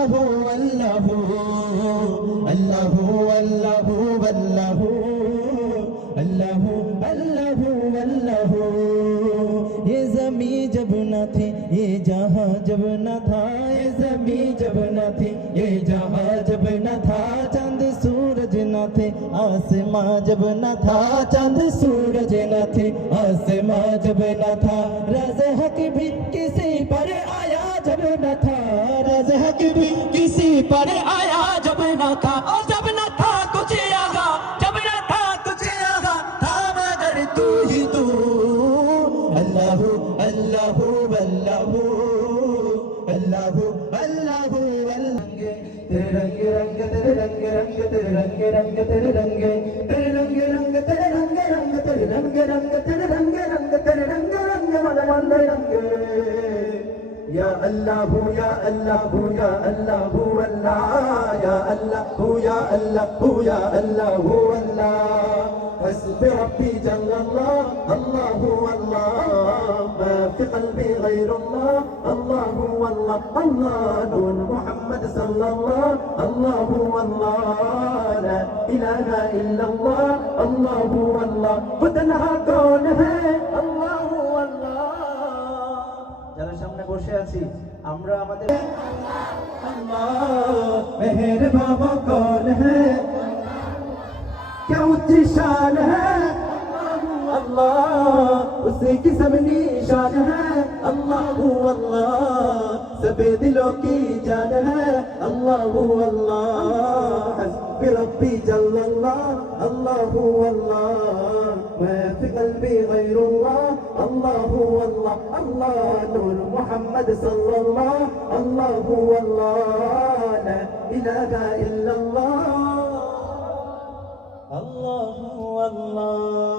अल्लाह अल्लाह अल्लाह अल्लाह अल्लाह अल्लाह अल्लाह। ये ज़मीं जब न थी ये जहां जब न था, ये ज़मीं जब न थी ये जहां जब न था, चांद सूरज न थे आसमां जब न था, चांद सूरज न थे आसमां जब न था, राज़ हक भी किसी पर आया जब न था, राज़ हक भी किसी पर आया जब न था, और जब न था कुछ आगा, जब न था कुछ आगा, था मगर तू ही तू। अल्लाह अल्लाह अल्लाह अल्लाह अल्लाह तेरे रंग रंग तेरे रंग रंग तेरे रंग रंग तेरे रंग तेरे रंग रंग तेरे रंग रंग तेरे रंग रंग तेरे रंग रंग तेरे रंग रंग मन रंग। या अल्लाह या अल्लाह या अल्लाह अल्लाह या अल्लाह या अल्लाह या अल्लाह अल्लाह। حسبي ربي جل الله الله الله، ما في قلبي غير الله الله والله الله، نور محمد صلى الله الله والله، لا إله إلا الله الله والله، وتنهى كون है الله والله। যারা সামনে বসে আছি আমরা আমাদের আল্লাহ মেহের বাবা कौन है, क्या ऊंची शान है अल्लाह, उसी की सब निशान है अल्लाह अल्लाह, सबे दिलों की जान है अल्लाह अल्लाह। हस्बी रब्बी जल्लल्लाह अल्लाह अल्लाह, मा फी क़ल्बी गैरुल्लाह अल्लाह अल्लाह अल्लाह, नूर मुहम्मद सल्लल्लाह अल्लाह अल्लाह, ला इलाहा इल्लल्लाह अल्लाह अल्लाह।